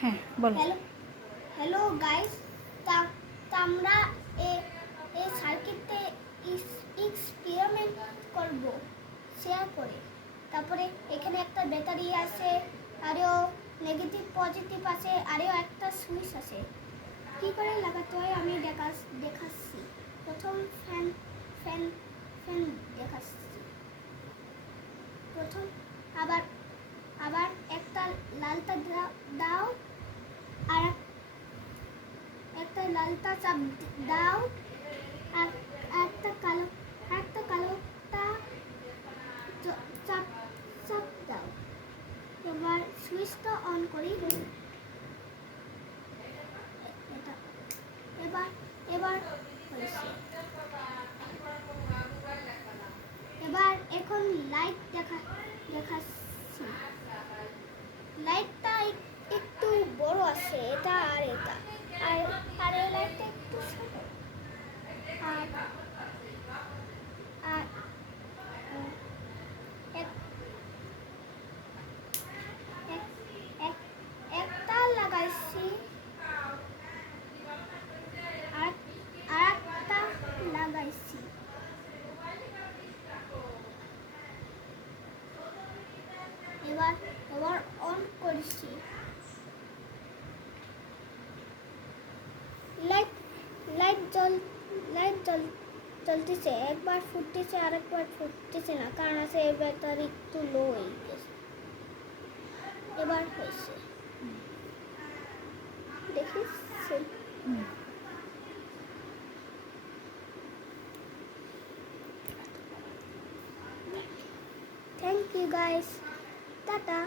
হ্যাঁ বলো। Hello hello guys, তা আমরা এই সার্কিটে এক্সপেরিমেন্ট করব শেয়ার করে। তারপরে এখানে একটা ব্যাটারি আছে, আরও নেগেটিভ পজিটিভ আছে, আরও একটা সুইচ আছে। কী করে লাগাতে হয় আমি দেখাচ্ছি। প্রথম ফ্যান ফ্যান ফ্যান দেখাচ্ছি। প্রথম আবার আবার একটা লালটা দাও, আর একটা লালটা চাপ দাও, আর একটা কালোটা চাপ চাপ দাও। এবার সুইচটা অন করি। এটা এবার এবার হয়েছে। এবার এখন লাইট দেখাচ্ছি। লাইটটা একটু বড় আছে, এটা আর এটা, আর এই লাইটটা একটু ছোট। আর আর এক- এক- এক- একটা লাগাইছি, আর একটা লাগাইছি। এবার এবার অন করছি। লাইট লাইট জ্বলতেছে, একবার ফুটতেছে আর একবার ফুটতেছে না, কারণ আছে এই ব্যাটারি একটু লো হয়ে গেছে। এবার হয়েছে, দেখিস। Thank you guys, tata.